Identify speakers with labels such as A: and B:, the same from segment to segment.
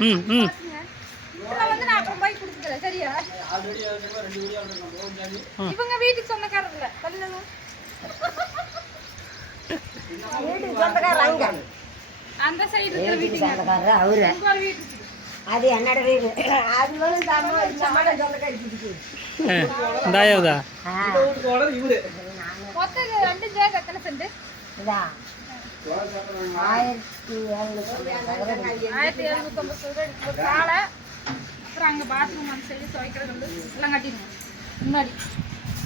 A: ம் ம்.
B: இதெல்லாம் வந்து நான் அப்புறம் போய் கொடுத்துக்கிறேன் சரியா? இவங்க வீட்டுக்கு சொந்தக்காரர்
C: அங்க.
B: அந்த சைடு இருக்கிற
C: வீட்டுக்கு சொந்தக்காரர் அவரு. அது என்னோட வீடு. அது சொந்தக்காரி
A: இந்தாயாவதா
B: மொத்தம் ரெண்டு ஜேக் எத்தனை
C: இதான் ஆயிரத்தி
B: ஆயிரத்தி எழுநூத்தம்பது சதுர அடி. அப்புறம் அங்கே பாத்ரூம் அந்த சைடு துவைக்கிறது வந்து எல்லாம் கட்டிடுங்க முன்னாடி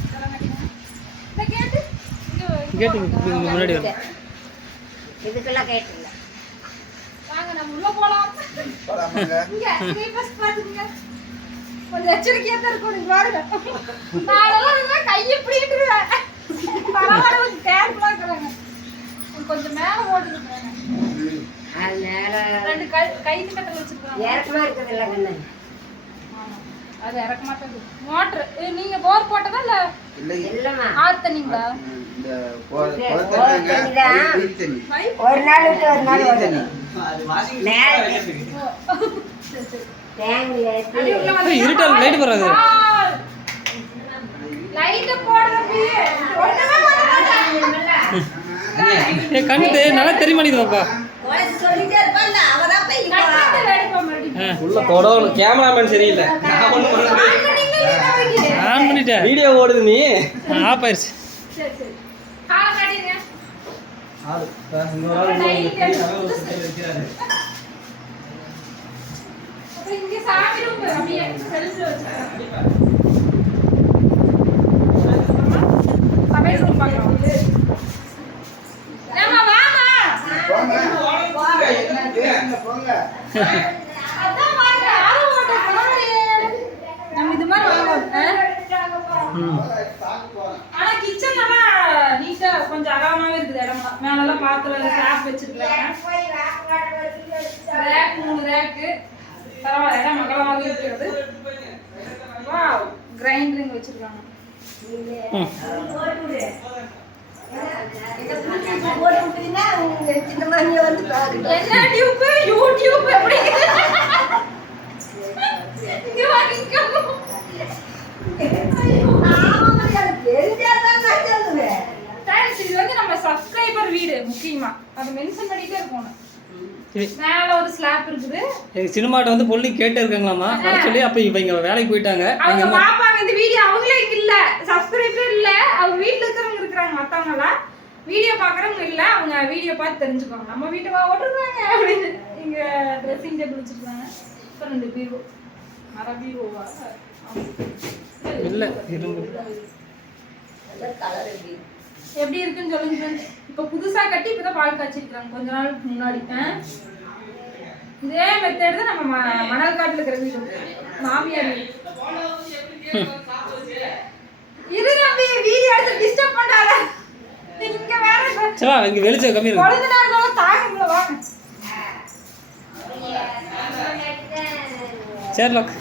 B: இதெல்லாம் கட்டிடுங்க இந்த கேட்டு
A: கேட்டு முன்னாடி
C: இதுக்கெல்லாம் கேட்டில்ல
B: வாங்க நம்ம உள்ள போலாம் இங்க கொஞ்சம் எச்சரிக்கையா தான் இருக்கும் நீங்க பாருங்க நானெல்லாம் கையை பிடிக்கிட்டுருவேன் பரவாயில்ல கொஞ்சம் கேர்ஃபுல்லா இருக்கிறாங்க கொஞ்சம் மேல
C: அது மேலே
B: ரெண்டு கை கைத்து கட்டல் வச்சிருக்காங்க.
C: இறக்கமா இருக்குது இல்லை கண்ணு?
B: ஆமா. அது இறக்க மாட்டேங்குது மோட்டர் நீங்க போர் போட்டதா இல்ல
C: இல்லைம்மா.
B: ஆறு தண்ணிங்களா.
C: ஒரு நாள் விட்டு ஒரு நாள்
A: ஏய், இருட்டல் லைட் வராது
B: லைட் போடுறது.
A: ஏ கண்ணு நல்லா தெரிய மாட்டேங்குதுப்பா
C: சொல்லிட்டே இருப்பாங்க அவதான் போய்
B: கட்டிட்டு வெடிப்போம் மறுபடியும்.
D: உள்ள தொடரும் கேமராமேன் சரியில்லை.
B: ஆன்
A: பண்ணிட்டேன்.
D: வீடியோ ஓடுது நீ.
A: ஆஃப் ஆயிடுச்சு.
B: இங்க சாமி ரூம் அப்படியே செல்ஃப்ல நம்ம இது மாதிரி வாங்குவோம், ஆ?
A: ம்
B: ஆனா கிச்சன் நல்லா நீட்டா கொஞ்சம் அகலமாவே இருக்குது இடம்லாம் மேலெல்லாம் பாத்திரம் ஸ்லாப் வச்சிருக்காங்க ரேக் மூணு ரேக்கு பரவாயில்ல இடம் அகலமாக இருக்கிறது வாவ் கிரைண்டரிங் வச்சிருக்காங்க
A: ம்
C: போட்டு விட்டீங்கன்னா
B: என்ன டியூப் யூடியூப் எப்படி? இது வந்து நம்ம சப்ஸ்கிரைபர் வீடு முக்கியமா. அதை மென்ஷன் பண்ணிட்டே இருக்கணும் மேல ஒரு ஸ்லாப் இருக்குது.
A: எங்க சினிமாட்ட வந்து பொண்ணு கேட்டே இருக்காங்களாமா சொல்லி அப்போ இப்போ இங்கே வேலைக்கு போயிட்டாங்க.
B: அவங்க பாப்பாங்க இந்த வீடியோ அவங்களே இல்ல. சப்ஸ்கிரைபர் இல்ல. அவங்க வீட்ல இருக்கிறவங்க இருக்கிறாங்க மத்தவங்க எல்லாம் வீடியோ பாக்குறவங்க இல்ல. அவங்க வீடியோ பார்த்து தெரிஞ்சுக்கோங்க நம்ம வீட்டை ஓட்டுறாங்க அப்படின்னு. இங்க ட்ரெஸ்ஸிங் டேபிள் வச்சிருக்காங்க. அப்புறம் ரெண்டு பீரோ. மர பீரோவா?
A: இல்லை
C: எப்படி
B: எப்படி இருக்குன்னு சொல்லுங்க. இப்ப புதுசா கட்டி இப்பதான் பால் காய்ச்சிருக்காங்க கொஞ்ச நாளுக்கு முன்னாடி? இதே மெத்தட் தான் நம்ம மணல் காட்டுல இருக்கிற வீடு மாமியார் இரு தம்பி வீடியோ எடுத்து டிஸ்டர்ப் பண்ணாத இங்க வேற
A: சவா இங்கே வெளிச்சம் கம்மி இருக்கு.
B: குழந்தைனால தாங்க முடியல வாங்க
A: சரி லோக்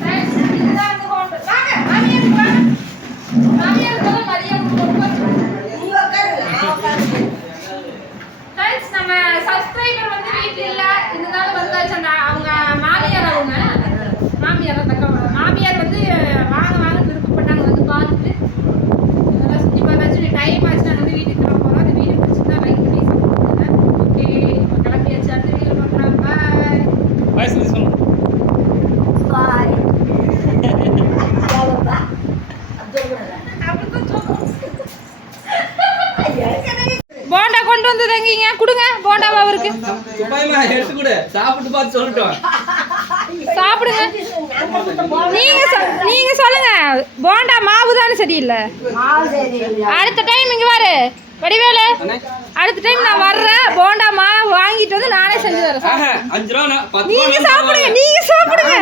B: Friends, இதுதான் இந்த ஹோட்டல் வாங்க மாமியாருக்கு வாங்க மாமியாருக்கு வந்து மரியாதை கொடுக்கணும்.
C: நீ உட்காரு நான் உட்காரு
B: Friends, நம்ம சப்ஸ்கிரைபர் வந்து வீட்ல இல்ல இதனால வந்தாச்சு அந்த அவங்க மாமியார் அவங்க மாமியார் அந்த அக்கா மாமியார் வந்து வாங்க வாங்க விருப்பப்பட்டாங்க வந்து பார்த்துட்டு இதெல்லாம் சுற்றி பார்த்தாச்சு டைம் ஆச்சு நான் வந்து வீட்டுக்கு கிளம்ப போகிறோம் அந்த வீடு பிடிச்சிருந்தா லைக் பண்ணி சப்போர்ட் ஓகே கிளம்பியாச்சு அடுத்த வீடியோ பார்க்கலாம் பாய்
A: வாய்ஸ் மிஸ் பண்ணு
C: பாய் பா
B: போண்டா தங்கிங்க கொடுங்க போண்டாவை அவருக்கு
D: துபாய்மா எடுத்து கொடு. சாப்பிட்டு பார்த்து சொல்லட்டும்.
B: சாப்பிடுங்க. நீங்க நீங்க சொல்லுங்க. போண்டா மாவு தானே சரியில்லை? அடுத்த டைம் இங்க பாரு. வடிவேலு அடுத்த டைம் நான் வர்றேன். போண்டா மாவு வாங்கிட்டு வந்து நானே செஞ்சு தரேன். நீங்க சாப்பிடுங்க நீங்க சாப்பிடுங்க.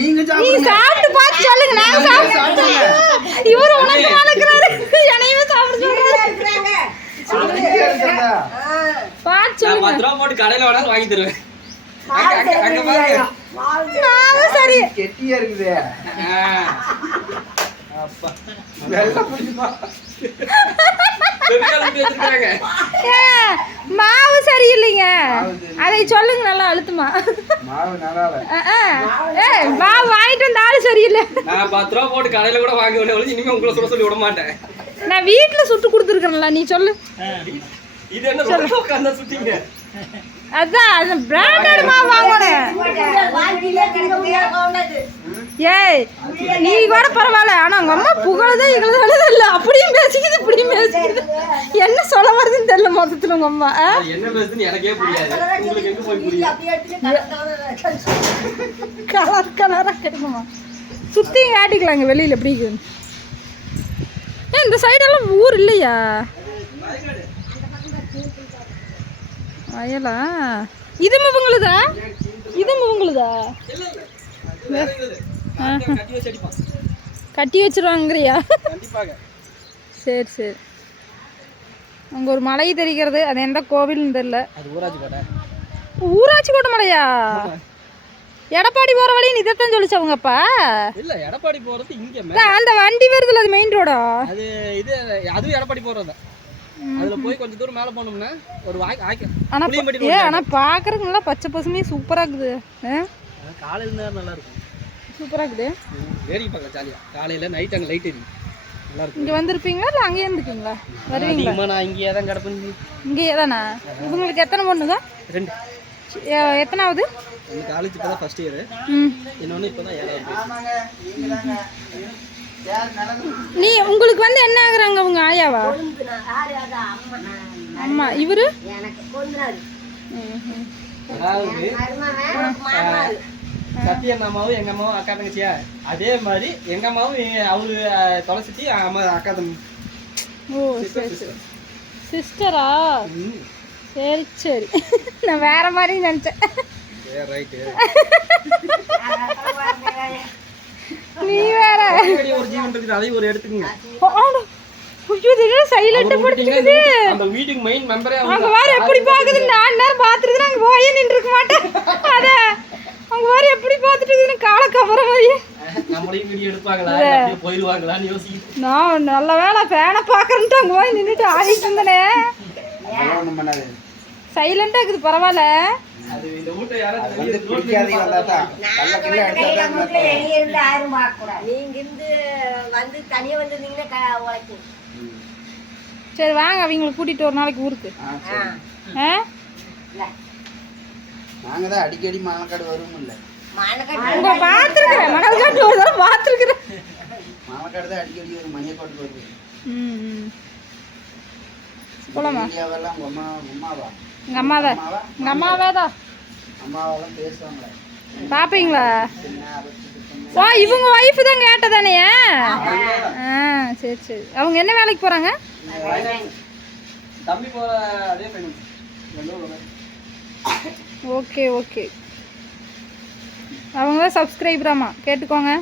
E: நீங்க சாப்பிடுங்க.
B: சாப்பிட்டு பார்த்து சொல்லுங்க. நான் சாப்பிடுறேன். இவரு உனக்கு இருக்கிறாரு என்னையுமே சாப்பிட சொல்றாரு
C: இருக்கிறாங்க
E: அப்படியே இருக்கிறதா?
B: பார்த்து
D: நான் பத்து ரூபா போட்டு கடையில வேணாலும் வாங்கி தருவேன்.
C: மாவு
B: சரி.
E: கெட்டியா இருக்குது.
B: சரியில்லைங்க. அதை சொல்லுங்க நல்லா அழுத்துமா.
E: மாவு
B: மாவு வாங்கிட்டு வந்த ஆளு சரியில்லை.
D: நான் பத்து ரூபா போட்டு கடையில கூட வாங்க வேண்டிய இனிமே உங்களை சொல்ல சொல்லி விட மாட்டேன்.
B: நான் வீட்டில் சுட்டு கொடுத்துருக்கேன்ல நீ சொல்லு.
D: இது என்ன ரொம்ப உட்காந்தா சுத்திங்க
B: அதான் அந்த பிராண்டட்
C: போனது.
B: ஏய் நீ கூட பரவாயில்ல. ஆனா உங்க அம்மா புகழதே இகழதே இல்ல அப்படியும் பேசிக்குது இப்படியும் பேசிக்குது. என்ன சொல்ல வருதுன்னு தெரியல மொத்தத்துல உங்க அம்மா?
D: அது என்ன பேசுதுன்னு எனக்கே புரியாது.
B: கலர் கலரா கிடைக்குமா? சுத்தியும் காட்டிக்கலாங்க வெளியில எப்படி இந்த சைடெல்லாம் ஊர் இல்லையா? வயலா? இது முவங்களுதா இது முவங்களுதா
D: கட்டி
B: வச்சிருவாங்கறியா? சரி சரி. அங்கே ஒரு மலை தெரிகிறது. அது எந்த கோவில்னு
D: அது ஊராட்சி கடை
B: ஊராட்சி கோட்டை மலையா? எடப்பாடி போகிற வழின்னு இதைத்தான் சொல்லிச்சு அவங்கப்பா
D: இல்ல எடப்பாடி போறது இங்க
B: அந்த வண்டி வருதுல அது மெயின் ரோடா
D: அது இது அதுவும் எடப்பாடி போறது? அதுல போய் கொஞ்சம் தூரம் மேல போனோம்னா ஒரு வாய்
B: ஏ பார்க்கறதுக்கு நல்லா பச்சை பசுமையாக சூப்பராக இருக்குது.
D: காலையில நேரம் நல்லா இருக்கும்.
B: சூப்பராக இருக்குது.
D: வேடிக்கை பார்க்கலாம் ஜாலியா. காலையில நைட் அங்க லைட் எரியும் நல்லா இருக்கும்.
B: இங்கே வந்திருப்பீங்களா இல்லை அங்கேயே இருந்துக்கீங்களா வருவீங்களா?
D: நான் இங்கேயே தான் கிடப்பேன்.
B: இங்கேயே தானா? இவங்களுக்கு எத்தனை பொண்ணுங்க?
D: ரெண்டு.
B: எத்தனாவது?
D: காலேஜ் இப்போ தான் ஃபர்ஸ்ட் இயர் இன்னொன்று இப்போ தான் ஏழாவது.
B: நீ உங்களுக்கு வந்து என்ன ஆகுறாங்க அவங்க ஆயாவா?
C: அம்மா.
B: இவரு
C: எனக்கு கொழுந்தனாரு.
B: ம்
D: அதாவது
C: மருமகன், மாமனாரு.
D: சத்யன் அம்மாவும் எங்க அம்மாவும் அக்கா தங்கச்சியா அதே மாதிரி எங்க அம்மாவும் அவரு தொலைச்சிட்டு அம்மா அக்கா தம்பி
B: ஓ சரி சரி சிஸ்டரா சரி சரி நான் வேற மாதிரி நினச்சேன்
D: ரைட்டு
B: நீ வேற.
D: ஒரு ஜீவன் இருக்குது அதையும் ஒரு எடுத்துக்கங்க.
B: ஆடா. ஐயோ இது சைலண்டா
D: அவர் விட்டுட்டீங்கன்னா
B: படுத்துக்குது
D: இந்த வீட்டு- அந்த வீட்டுக்கு மெயின் மெம்பரே
B: அங்க வாரு எப்படி பாக்குது நான் நேரம் பாத்துருக்கு அங்க போயே இருக்க மாட்டேன். அத அங்க வாரு எப்படி பாத்துட்டு இருக்குன்னு கால கவர மாதிரியே
D: நம்மளையும் வீடியோ எடுப்பாங்களா? இல்ல. அப்படியே போயிடுவாங்களான்னு யோசிக்கிட்டு.
B: நான் நல்ல வேலை ஃபேனை பாக்குறேன்ட்டு அங்க போய் நின்றுட்டு ஆடிட்டு இருந்தேனே. சைலண்டா இருக்குது பரவாயில்ல. சரி வாங்க அவங்களை கூட்டிட்டு ஒரு நாளைக்கு ஊருக்கு.
E: நாங்க தான் அடிக்கடி மணக்காடு வருவோம் இல்ல.
B: உங்க பாத்துருக்கிறேன் மணல்காட்டில் ஒரு தடவை பாத்துருக்கிறேன்
E: மணக்காடு தான் அடிக்கடி வரும் மணியக்கோட்டுக்கு
B: ம். போலாமா?
E: இந்தியாவெல்லாம் உங்க உங்க அம்மாவா.
B: எங்க அம்மா தான்
E: அம்மாவா
B: தான்.
E: சொன்னேன்.
B: வா இவங்க ஒய்ஃப் தான் கேட்டதானே? ஆ சரி சரி. அவங்க என்ன வேலைக்கு
D: வெள்ளூர்
B: ஓகே ஓகே. அவங்க தான் சப்ஸ்கிரைபராமா கேட்டுக்கோங்க.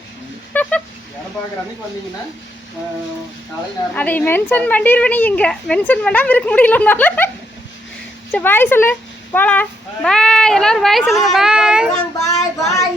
B: அதை மென்ஷன் பண்ணிடுவேன் இங்க. மென்ஷன் பண்ணாம இருக்க முடியலனால சரி பாய் சொல்லு. போலாம். பாய் எல்லாரும் பாய் சொல்லுங்க. பாய்
C: பாய் பாய்